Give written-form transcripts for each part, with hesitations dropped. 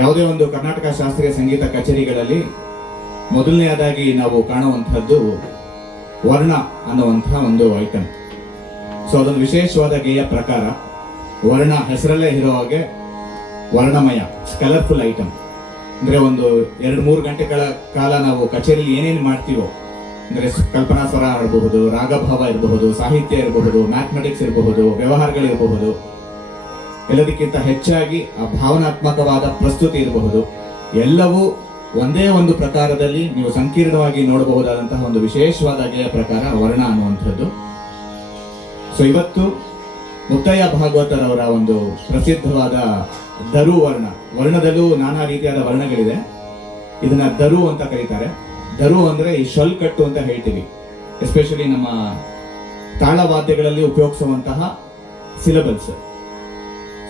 ಯಾವುದೇ ಒಂದು ಕರ್ನಾಟಕ ಶಾಸ್ತ್ರೀಯ ಸಂಗೀತ ಕಚೇರಿಗಳಲ್ಲಿ ಮೊದಲನೆಯದಾಗಿ ನಾವು ಕಾಣುವಂತಹದ್ದು ವರ್ಣ ಅನ್ನುವಂತಹ ಒಂದು ಐಟಮ್. ಸೊ ಅದೊಂದು ವಿಶೇಷವಾದ ಗೇಯ ಪ್ರಕಾರ. ವರ್ಣ ಹೆಸರಲ್ಲೇ ಇರೋ ಹಾಗೆ ವರ್ಣಮಯ, ಕಲರ್ಫುಲ್ ಐಟಮ್. ಅಂದ್ರೆ ಒಂದು 2-3 ಗಂಟೆಗಳ ಕಾಲ ನಾವು ಕಚೇರಿಯಲ್ಲಿ ಏನೇನು ಮಾಡ್ತೀವೋ, ಅಂದ್ರೆ ಕಲ್ಪನಾ ಸ್ವರ ಇರಬಹುದು, ರಾಗಭಾವ ಇರಬಹುದು, ಸಾಹಿತ್ಯ ಇರಬಹುದು, ಮ್ಯಾಥಮೆಟಿಕ್ಸ್ ಇರಬಹುದು, ವ್ಯವಹಾರಗಳಿರಬಹುದು, ಎಲ್ಲದಕ್ಕಿಂತ ಹೆಚ್ಚಾಗಿ ಆ ಭಾವನಾತ್ಮಕವಾದ ಪ್ರಸ್ತುತಿ ಇರಬಹುದು, ಎಲ್ಲವೂ ಒಂದೇ ಒಂದು ಪ್ರಕಾರದಲ್ಲಿ ನೀವು ಸಂಕೀರ್ಣವಾಗಿ ನೋಡಬಹುದಾದಂತಹ ಒಂದು ವಿಶೇಷವಾದ ಗೇಯ ಪ್ರಕಾರ ವರ್ಣ ಅನ್ನುವಂಥದ್ದು. ಸೊ ಇವತ್ತು ಮುತ್ತಯ್ಯ ಭಾಗವತರವರ ಒಂದು ಪ್ರಸಿದ್ಧವಾದ ದರು ವರ್ಣ. ವರ್ಣದಲ್ಲೂ ನಾನಾ ರೀತಿಯಾದ ವರ್ಣಗಳಿದೆ. ಇದನ್ನ ದರು ಅಂತ ಕರೀತಾರೆ. ದರು ಅಂದ್ರೆ ಈ ಶೊಲ್ಕಟ್ಟು ಅಂತ ಹೇಳ್ತೀವಿ. ಎಸ್ಪೆಷಲಿ ನಮ್ಮ ತಾಳವಾದ್ಯಗಳಲ್ಲಿ ಉಪಯೋಗಿಸುವಂತಹ ಸಿಲಬಲ್ಸ್.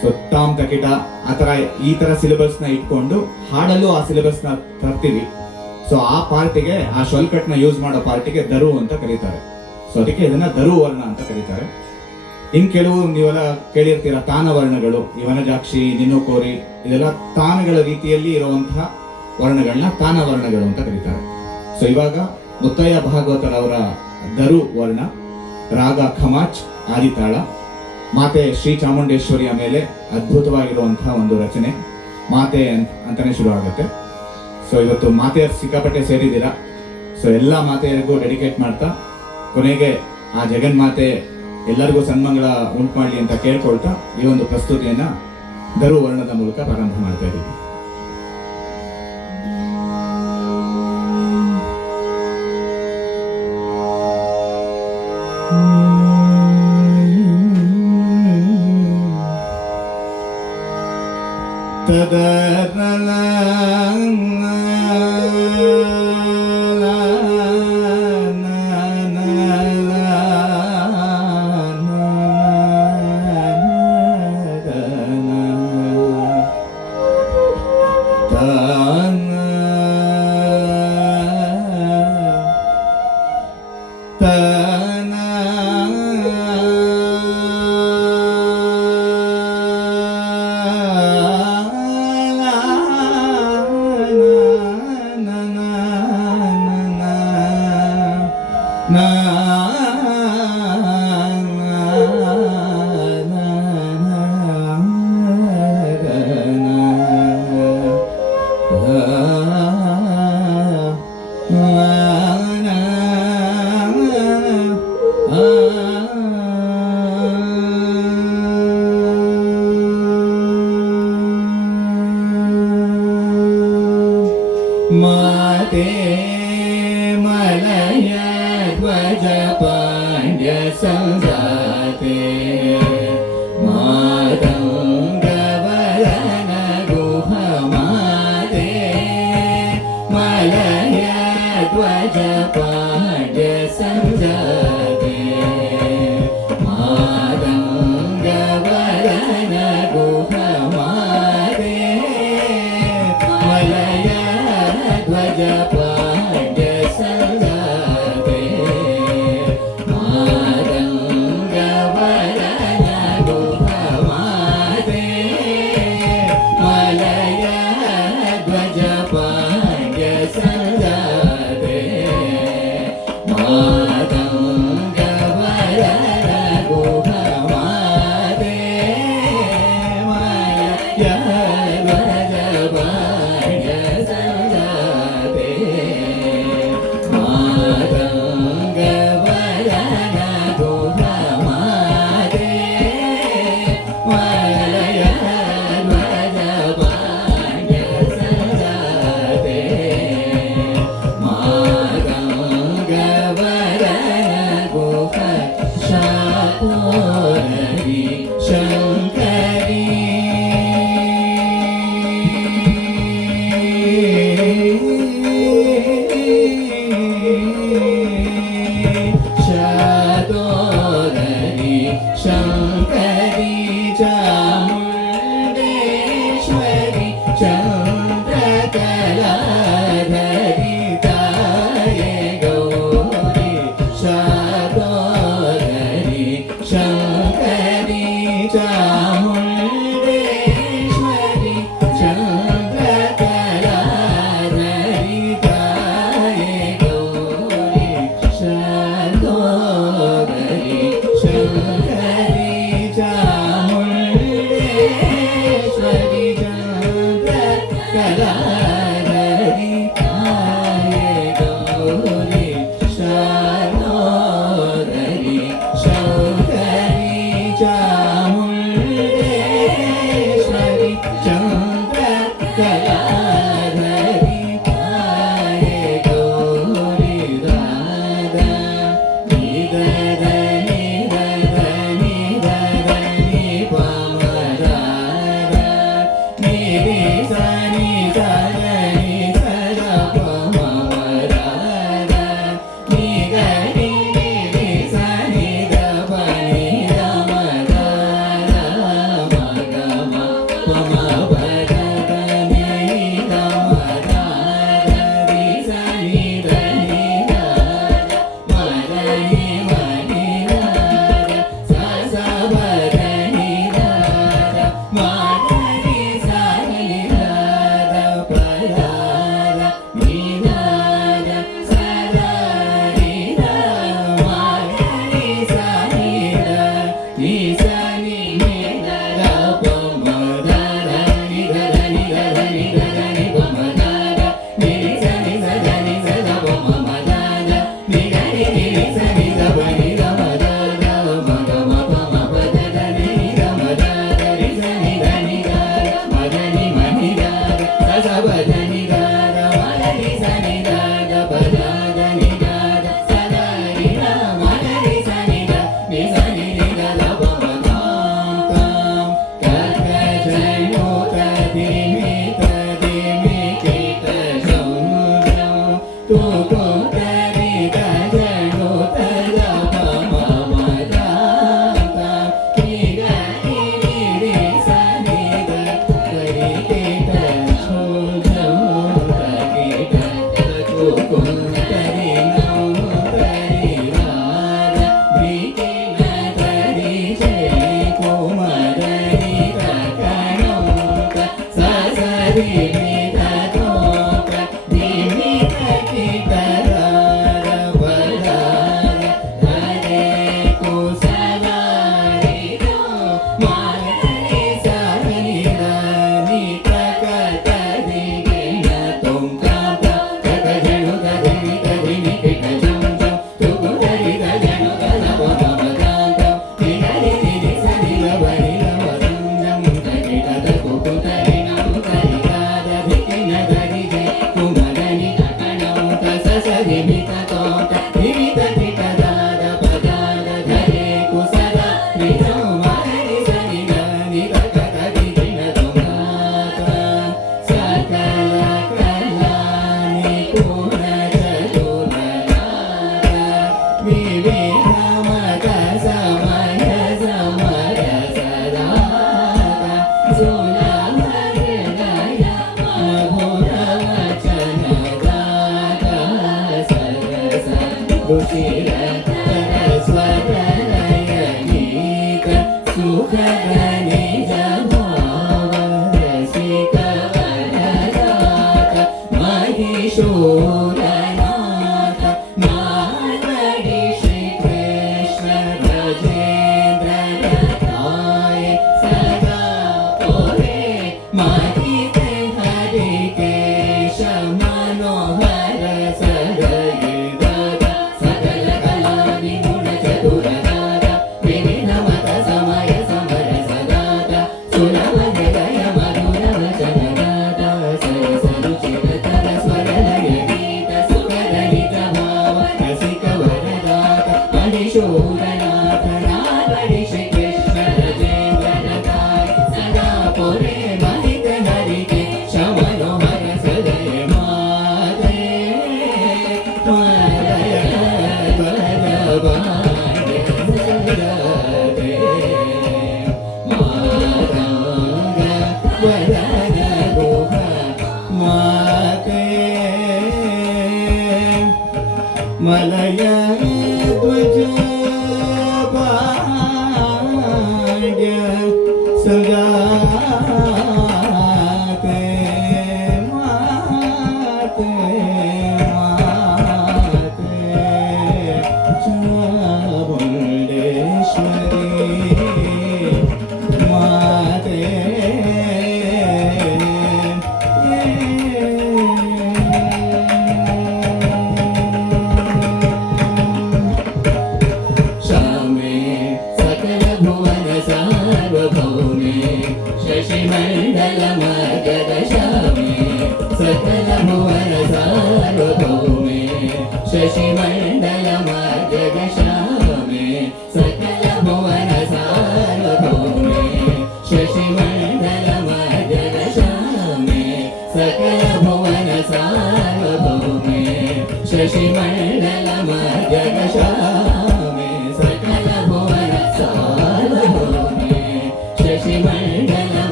ಸೊ ತಾಮ್ ತಕಿಟ ಈ ತರ ಸಿಲೆಬಸ್ ನ ಇಟ್ಕೊಂಡು ಹಾಡಲು ಆ ಸಿಲೆಬಸ್ ನ ತರ್ತೀವಿ. ಸೊ ಆ ಪಾರ್ಟಿಗೆ, ಆ ಶೊಲ್ಕಟ್ ನ ಯೂಸ್ ಮಾಡೋ ಪಾರ್ಟಿಗೆ ದರು ಅಂತ ಕರೀತಾರೆ. ಸೊ ಅದಕ್ಕೆ ಇದನ್ನ ದರು ವರ್ಣ ಅಂತ ಕರೀತಾರೆ. ಇನ್ ಕೆಲವು ನೀವೆಲ್ಲ ಕೇಳಿರ್ತೀರ ತಾನ ವರ್ಣಗಳು, ಇವನಜಾಕ್ಷಿ, ನಿನ್ನು ಕೋರಿ, ಇದೆಲ್ಲ ತಾನಗಳ ರೀತಿಯಲ್ಲಿ ಇರುವಂತಹ ವರ್ಣಗಳನ್ನ ತಾನ ವರ್ಣಗಳು ಅಂತ ಕರೀತಾರೆ. ಸೊ ಇವಾಗ ಮುತ್ತಯ್ಯ ಭಾಗವತರವರ ದರು ವರ್ಣ, ರಾಗ ಖಮಾಚ್, ಆದಿತಾಳ, ಮಾತೆ ಶ್ರೀ ಚಾಮುಂಡೇಶ್ವರಿಯ ಮೇಲೆ ಅದ್ಭುತವಾಗಿರುವಂತಹ ಒಂದು ರಚನೆ ಮಾತೆ ಅಂತಾನೆ ಶುರು ಆಗುತ್ತೆ. ಸೊ ಇವತ್ತು ಮಾತೆಯರು ಸಿಕ್ಕಾಪಟ್ಟೆ ಸೇರಿದ್ದೀರಾ. ಸೊ ಎಲ್ಲ ಮಾತೆಯರಿಗೂ ಡೆಡಿಕೇಟ್ ಮಾಡ್ತಾ, ಕೊನೆಗೆ ಆ ಜಗನ್ಮಾತೆ ಎಲ್ಲರಿಗೂ ಸನ್ಮಂಗಳ ಉಂಟು ಮಾಡಲಿ ಅಂತ ಕೇಳ್ಕೊಳ್ತಾ ಈ ಒಂದು ಪ್ರಸ್ತುತಿಯನ್ನ ದರು ವರ್ಣದ ಮೂಲಕ ಪ್ರಾರಂಭ ಮಾಡ್ತಾ ಇದ್ದೀವಿ. ಮಾತೆ ಮಲಯ ಧ್ವಜ ಪಾಂಡ್ಯ ಸಂಜಾತೆ ಮಾತಂಗವರನ ಗುಹ ಮಾತೆ ಮಲಯ ಧ್ವಜ ಪಾಂಡ್ಯ ಸಂಜಾತೆ ಮಾತಂಗವರನ ಗುಹ ಮಾತೆ ಮಲಯ ಧ್ವಜ ಪಾಂಡ್ಯ ಸಂಜಾತೆ ಮಾತಂಗವರನ ಗುಹ ಮಾತೆ ಮಲಯ ಧ್ವಜ ಪಾಂಡ್ಯ ಸಂಜಾತೆ ಮಾತಂಗವರನ ಗುಹ ಮಾತೆ ಮಲಯ ಧ್ವಜ ಪಾಂಡ್ಯ ಸಂಜಾತೆ ಮಾತಂಗವರನ ಗುಹ ಮಾತೆ ಮಲಯ ಧ್ವಜ ಪಾಂಡ್ಯ ಸಂಜಾತೆ ಮಾತಂಗವರನ ಗುಹ ಶಾಪೋರರಿ ಶಂಕರಿ ಶಾದೋರರಿ ಶಂಕರಿ ಚಾಮುಂಡೇಶ್ವರಿ ಚಂದ್ರಕಲಾಧರಿ ತಾಯೇ ಗೌರಿ ಶಾದೋರರಿ ಶಂಕರಿ ಚಾಮುಂಡೇಶ್ವರಿ ಚಂದ್ರ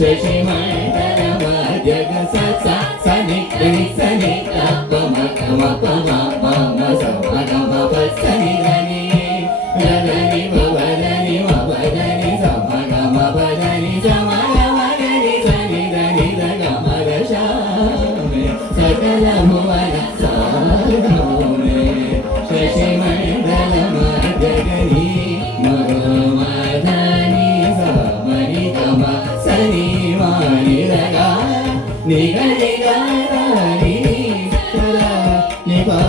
ಶಶಿಮಂಡಲ ಮಧ್ಯಗ ಸ ಸನಿ ನಿ ಸನಿ ಪ ಮ ಗ ಮ ಪ ಮ ಪ ಮ ಸ ಮ ಗ ಮ ಪ ಸನಿ ನಿ ನಿ ಮ ಪ ನಿ ಮ ಪ ನಿ ಸ ಮ ಗ ಮ ಪ ನಿ ಸ ಮ ಗ ಮ ನಿ ಸನಿ ನಿ ದ ಗ ಮ ಗ ಶ ಸಕಲ ಭುವನ ಸಾರಮೆ ಶಶಿಮಂಡಲ ಮಧ್ಯಗ ನೀ ಮ ಗ ಮ ಧ ನಿ ಸ ಮ ನಿ ಗ ಮ ಸನಿ ಮ ನಿ ದ ಗ ನಿ ಗ ನಿ ಗ ರ ನಿ ಸ ರ ನಿ ಪ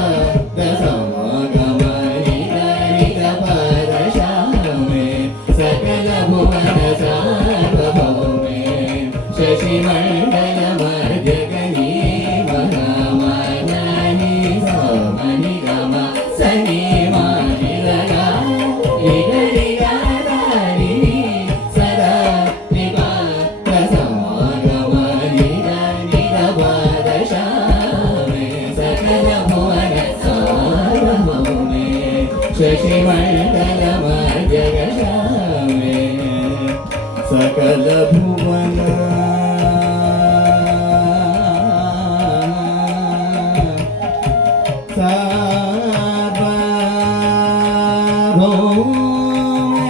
ದ ಸ ಮ ಗ ಮ ನಿ ದ ನಿ ದ ಪ ದ ಶ ಮೆ ಸಕಲ ಭುವನ ಸಾರ್ವಭೌಮೆ ಶಶಿಮಂಡಲ ಮಧ್ಯಗ ನೀ ಮ ಗ ಮ ಧ ನಿ ಸ ಮ ನಿ ಗ ಮ ಸನಿ ಮ ನಿ ದ ಗ ನಿ ಗ ನಿ ಗ ರ ನಿ ಸ ರ ನಿ ಪ ದ ಸ ಮ ಗ ಮ ನಿ ದ ನಿ ದ ಪ ದ ಶ ಮೆ ಸಕಲ ಭುವನ ಸಾರ್ವಭೌಮೆ ಶಶಿಮಂಡಲ ಮಧ್ಯಗ ಶ ಮೆ ಸಕಲ ಭುವನ ಸಾರ್ವಭೌಮೆ